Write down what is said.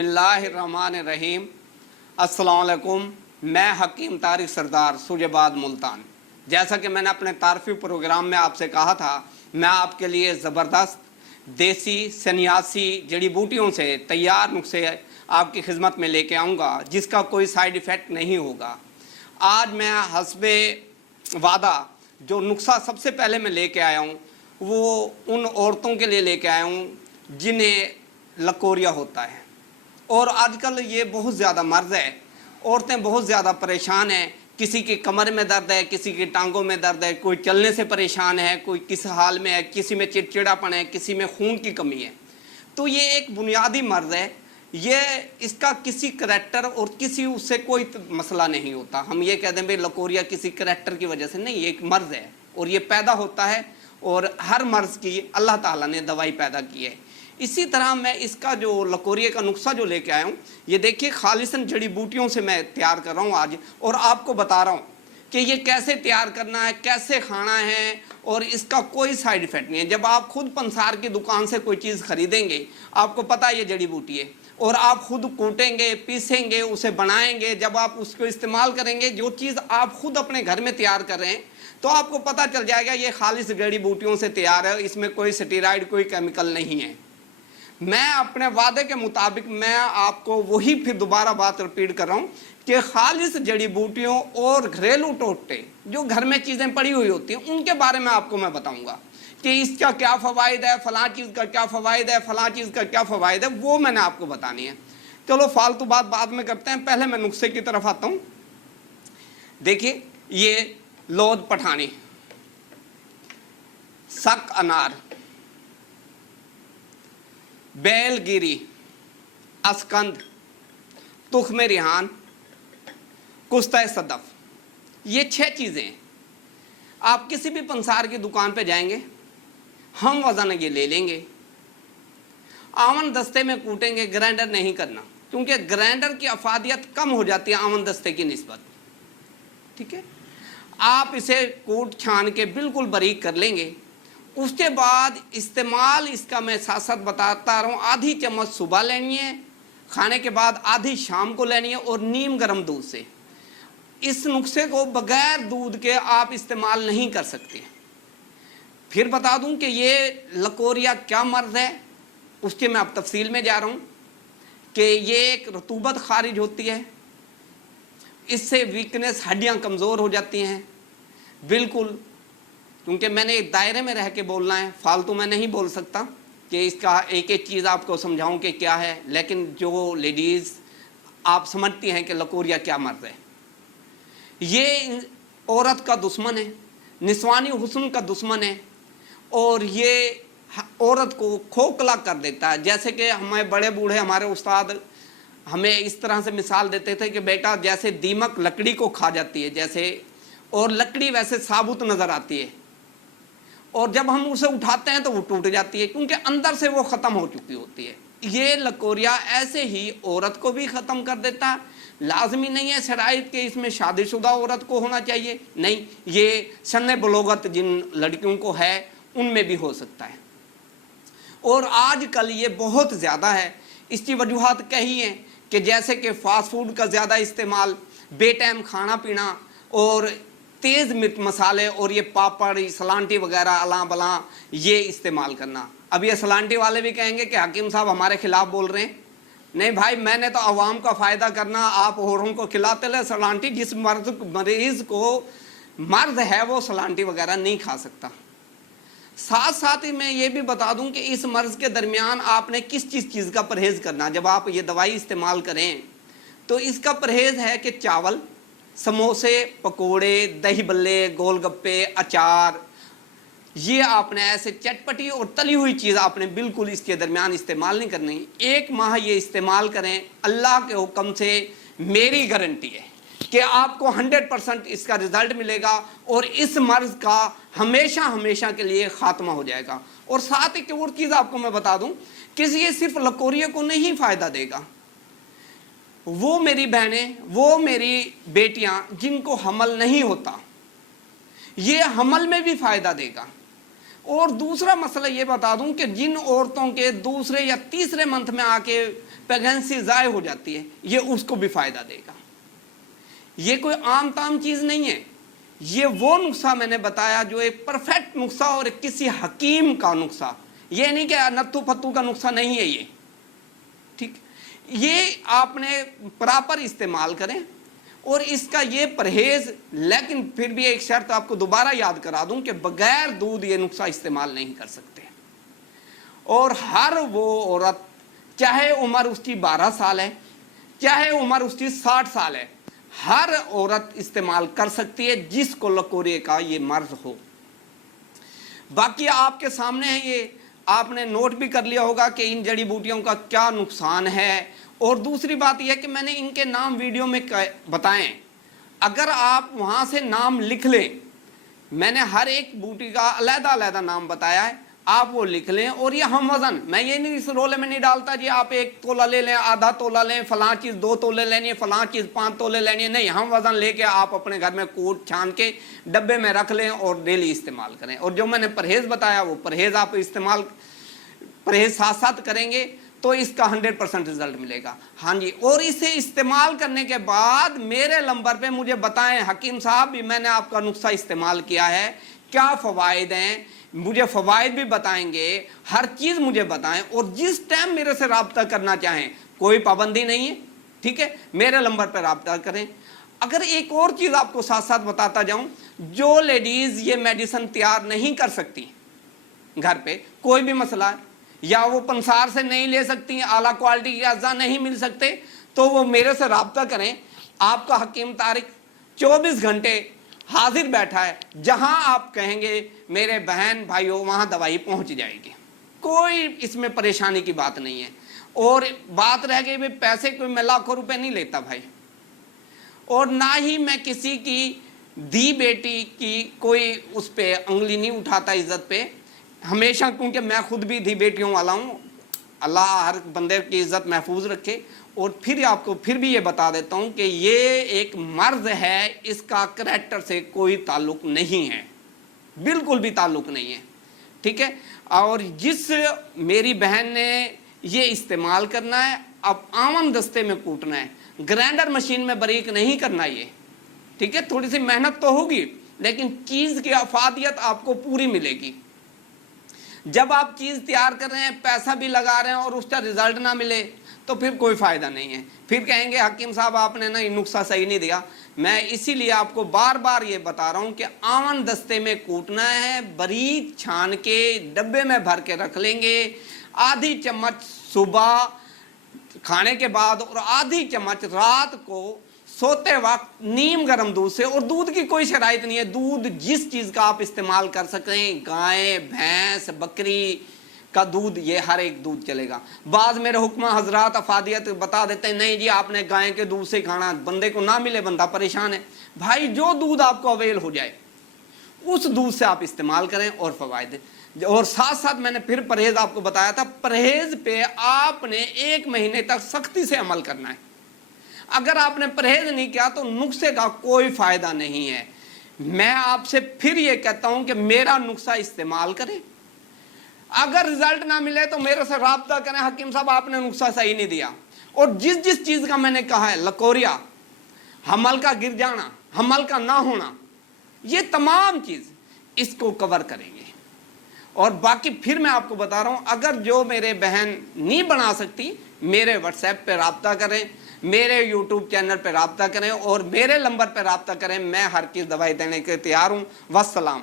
बिस्मिल्लाहिर्रहमानिर्रहीम। अस्सलाम वालेकुम। मैं हकीम तारिक सरदार सुजबाद मुल्तान। जैसा कि मैंने अपने तारफ़ी प्रोग्राम में आपसे कहा था, मैं आपके लिए ज़बरदस्त देसी सन्यासी जड़ी बूटियों से तैयार नुस्खे आपकी खिदमत में लेके आऊँगा, जिसका कोई साइड इफ़ेक्ट नहीं होगा। आज मैं हस्बे वादा जो नुस्खा सबसे पहले मैं लेके आया हूँ, वो उन औरतों के लिए लेके आया हूँ जिन्हें लकोरिया होता है। और आजकल ये बहुत ज़्यादा मर्ज़ है, औरतें बहुत ज़्यादा परेशान हैं। किसी की कमर में दर्द है, किसी की टांगों में दर्द है, कोई चलने से परेशान है, कोई किस हाल में है, किसी में चिड़चिड़ापन है, किसी में खून की कमी है। तो ये एक बुनियादी मर्ज़ है। ये इसका किसी करैक्टर और किसी उससे कोई मसला नहीं होता। हम ये कह दें भाई लकोरिया किसी करैक्टर की वजह से नहीं, ये एक मर्ज़ है और ये पैदा होता है, और हर मर्ज़ की अल्लाह ताला ने दवाई पैदा की है। इसी तरह मैं इसका जो लकोरिए का नुस्खा जो लेके आया हूँ, ये देखिए खालिसन जड़ी बूटियों से मैं तैयार कर रहा हूँ आज, और आपको बता रहा हूँ कि ये कैसे तैयार करना है, कैसे खाना है, और इसका कोई साइड इफ़ेक्ट नहीं है। जब आप खुद पंसार की दुकान से कोई चीज़ खरीदेंगे, आपको पता है ये जड़ी बूटी है, और आप खुद कूटेंगे, पीसेंगे, उसे बनाएंगे, जब आप उसको इस्तेमाल करेंगे, जो चीज़ आप खुद अपने घर में तैयार कर रहे हैं, तो आपको पता चल जाएगा ये खालिस जड़ी बूटियों से तैयार है, इसमें कोई स्टेरॉइड, कोई केमिकल नहीं है। मैं अपने वादे के मुताबिक मैं आपको वही फिर दोबारा बात रिपीट कर रहा हूँ कि खालिस जड़ी बूटियों और घरेलू टोटके जो घर में चीज़ें पड़ी हुई होती हैं, उनके बारे में आपको मैं बताऊँगा कि इसका क्या फ़वाइद है, फ़लाँ चीज़ का क्या फ़वाइद है, फ़लाँ चीज़ का क्या फ़वाइद है, वो मैंने आपको बतानी है। चलो फालतू बात बाद में करते हैं, पहले मैं नुस्खे की तरफ आता हूँ। देखिए ये लोद पठानी, सक अनार, बैलगिरी, अस्कंद, तुख्म रिहान, कुस्ता सदफ, ये 6 चीज़ें हैं। आप किसी भी पंसार की दुकान पे जाएंगे, हम वज़न ये ले लेंगे, आवन दस्ते में कूटेंगे, ग्राइंडर नहीं करना, क्योंकि ग्राइंडर की अफादियत कम हो जाती है आवन दस्ते की निस्बत। ठीक है, आप इसे कूट छान के बिल्कुल बारीक कर लेंगे। उसके बाद इस्तेमाल इसका मैं साथ साथ बताता रहा हूँ, आधी चम्मच सुबह लेनी है खाने के बाद, आधी शाम को लेनी है, और नीम गर्म दूध से। इस नुस्खे को बगैर दूध के आप इस्तेमाल नहीं कर सकते। फिर बता दूं कि ये लकोरिया क्या मर्ज़ है, उसके मैं अब तफसील में जा रहा हूँ कि ये एक रतूबत खारिज होती है, इससे वीकनेस, हड्डियाँ कमज़ोर हो जाती हैं बिल्कुल। क्योंकि मैंने एक दायरे में रह के बोलना है, फालतू मैं नहीं बोल सकता कि इसका एक एक चीज़ आपको समझाऊं कि क्या है, लेकिन जो लेडीज़ आप समझती हैं कि लकोरिया क्या मर्ज़ है, ये औरत का दुश्मन है, निस्वानी हुस्न का दुश्मन है, और ये औरत को खोखला कर देता है। जैसे कि हमें बड़े बूढ़े हमारे उस्ताद हमें इस तरह से मिसाल देते थे कि बेटा जैसे दीमक लकड़ी को खा जाती है जैसे, और लकड़ी वैसे साबुत नज़र आती है, और जब हम उसे उठाते हैं तो वो टूट जाती है, क्योंकि अंदर से वो ख़त्म हो चुकी होती है। ये लकोरिया ऐसे ही औरत को भी ख़त्म कर देता है। लाजमी नहीं है शराइत के इसमें शादीशुदा औरत को होना चाहिए, नहीं, ये सन्ने बलोगत जिन लड़कियों को है उनमें भी हो सकता है। और आजकल ये बहुत ज़्यादा है। इसकी वजूहात कही हैं कि जैसे कि फ़ास्ट फूड का ज़्यादा इस्तेमाल, बेटाइम खाना पीना, और तेज़ मिर्च मसाले, और ये पापड़, सलांटी वगैरह अलां बलां ये इस्तेमाल करना। अब ये सलांटी वाले भी कहेंगे कि हकीम साहब हमारे खिलाफ बोल रहे हैं। नहीं भाई, मैंने तो आवाम का फ़ायदा करना, आप औरों को खिलाते रहे सलांटी। जिस मरीज़ को मर्द है वो सलांटी वगैरह नहीं खा सकता। साथ साथ ही मैं ये भी बता दूं कि इस मर्ज़ के दरमियान आपने किस चीज़ का परहेज़ करना। जब आप ये दवाई इस्तेमाल करें तो इसका परहेज़ है कि चावल, समोसे, पकोड़े, दही बल्ले, गोलगप्पे, अचार, ये आपने ऐसे चटपटी और तली हुई चीज़ आपने बिल्कुल इसके दरमियान इस्तेमाल नहीं करनी। 1 माह ये इस्तेमाल करें, अल्लाह के हुक्म से मेरी गारंटी है कि आपको 100% इसका रिज़ल्ट मिलेगा, और इस मर्ज़ का हमेशा हमेशा के लिए ख़ात्मा हो जाएगा। और साथ एक और चीज़ आपको मैं बता दूं कि ये सिर्फ लकोरिया को नहीं फ़ायदा देगा, वो मेरी बहनें, वो मेरी बेटियां जिनको हमल नहीं होता, ये हमल में भी फ़ायदा देगा। और दूसरा मसला ये बता दूं कि जिन औरतों के दूसरे या तीसरे मंथ में आके प्रेगनेंसी ज़ाय हो जाती है, ये उसको भी फ़ायदा देगा। ये कोई आम ताम चीज़ नहीं है, ये वो नुस्खा मैंने बताया जो एक परफेक्ट नुस्खा और एक किसी हकीम का नुस्खा, ये नहीं कि नत्थू फत्तू का नुस्खा नहीं है ये, ठीक। ये आपने प्रॉपर इस्तेमाल करें और इसका ये परहेज, लेकिन फिर भी एक शर्त आपको दोबारा याद करा दूं कि बगैर दूध ये नुस्खा इस्तेमाल नहीं कर सकते। और हर वो औरत, चाहे उम्र उसकी 12 साल है, चाहे उम्र उसकी 60 साल है, हर औरत इस्तेमाल कर सकती है जिसको लकोरे का ये मर्ज हो। बाकी आपके सामने है, ये आपने नोट भी कर लिया होगा कि इन जड़ी बूटियों का क्या नुकसान है। और दूसरी बात यह कि मैंने इनके नाम वीडियो में बताएं, अगर आप वहाँ से नाम लिख लें, मैंने हर एक बूटी का अलग-अलग नाम बताया है, आप वो लिख लें। और ये हम वज़न, मैं ये नहीं इस रोले में नहीं डालता जी आप 1 तोला ले लें, आधा तोला लें, फलां चीज़ 2 तोले लेनी है, फलां चीज़ 5 तोले लेनी है, नहीं, हम वज़न लेके आप अपने घर में कूट छान के डब्बे में रख लें और डेली इस्तेमाल करें। और जो मैंने परहेज़ बताया वो परहेज़ आप परहेज़ साथ साथ करेंगे तो इसका 100% रिजल्ट मिलेगा। हाँ जी, और इसे इस्तेमाल करने के बाद मेरे नंबर पे मुझे बताएं, हकीम साहब भी मैंने आपका नुस्खा इस्तेमाल किया है, क्या फ़वाइद हैं, मुझे फ़वाइद भी बताएंगे, हर चीज़ मुझे बताएं। और जिस टाइम मेरे से रब्ता करना चाहें, कोई पाबंदी नहीं है, ठीक है, मेरे नंबर पर रब्ता करें। अगर एक और चीज़ आपको साथ साथ बताता जाऊं, जो लेडीज़ ये मेडिसिन तैयार नहीं कर सकती घर पे, कोई भी मसला है, या वो पंसार से नहीं ले सकती, आला क्वालिटी के अज़ा नहीं मिल सकते, तो वो मेरे से रब्ता करें। आपका हकीम तारिक 24 घंटे हाजिर बैठा है, जहां आप कहेंगे मेरे बहन भाइयों वहां दवाई पहुंच जाएगी, कोई इसमें परेशानी की बात नहीं है। और बात रह गई भाई पैसे, कोई मैं लाखों रुपए नहीं लेता भाई, और ना ही मैं किसी की दी बेटी की कोई उस पर उंगली नहीं उठाता इज्जत पे, हमेशा, क्योंकि मैं खुद भी धी बेटियों वाला हूँ। अल्लाह हर बंदे की इज्जत महफूज रखे। और फिर आपको फिर भी ये बता देता हूँ कि ये एक मर्ज है, इसका करैक्टर से कोई ताल्लुक़ नहीं है, बिल्कुल भी ताल्लुक़ नहीं है, ठीक है। और जिस मेरी बहन ने ये इस्तेमाल करना है, अब आमन दस्ते में कूटना है, ग्राइंडर मशीन में बारीक नहीं करना ये, ठीक है। थोड़ी सी मेहनत तो होगी, लेकिन चीज़ की अफादियत आपको पूरी मिलेगी। जब आप चीज़ तैयार कर रहे हैं, पैसा भी लगा रहे हैं और उसका रिजल्ट ना मिले तो फिर कोई फ़ायदा नहीं है। फिर कहेंगे हकीम साहब आपने ना नुस्खा सही नहीं दिया। मैं इसीलिए आपको बार बार ये बता रहा हूँ कि आवन दस्ते में कूटना है, बारीक छान के डब्बे में भर के रख लेंगे। आधी चम्मच सुबह खाने के बाद और आधी चम्मच रात को सोते वक्त नीम गर्म दूध से। और दूध की कोई शराइत नहीं है, दूध जिस चीज़ का आप इस्तेमाल कर सकें, गाय भैंस बकरी का दूध, ये हर एक दूध चलेगा। बाद मेरे हुक्मा हजरात अफादियत बता देते हैं नहीं जी आपने गाय के दूध से खाना, बंदे को ना मिले बंदा परेशान है। भाई जो दूध आपको अवेल हो जाए उस दूध से आप इस्तेमाल करें और फ़वाइद। और साथ साथ मैंने फिर परहेज़ आपको बताया था, परहेज़ पे आपने 1 महीने तक सख्ती से अमल करना है। अगर आपने परहेज नहीं किया तो नुस्खे का कोई फ़ायदा नहीं है। मैं आपसे फिर ये कहता हूं कि मेरा नुस्खा इस्तेमाल करें, अगर रिजल्ट ना मिले तो मेरे से राब्ता करें, हकीम साहब आपने नुस्खा सही नहीं दिया। और जिस जिस चीज़ का मैंने कहा है, लकोरिया, हमल का गिर जाना, हमल का ना होना, ये तमाम चीज़ इसको कवर करेंगे। और बाकी फिर मैं आपको बता रहा हूं, अगर जो मेरे बहन नहीं बना सकती, मेरे व्हाट्सएप पे राब्ता करें, मेरे यूट्यूब चैनल पे राब्ता करें और मेरे नंबर पे राब्ता करें। मैं हर चीज़ दवाई देने के तैयार हूँ। वस्सलाम।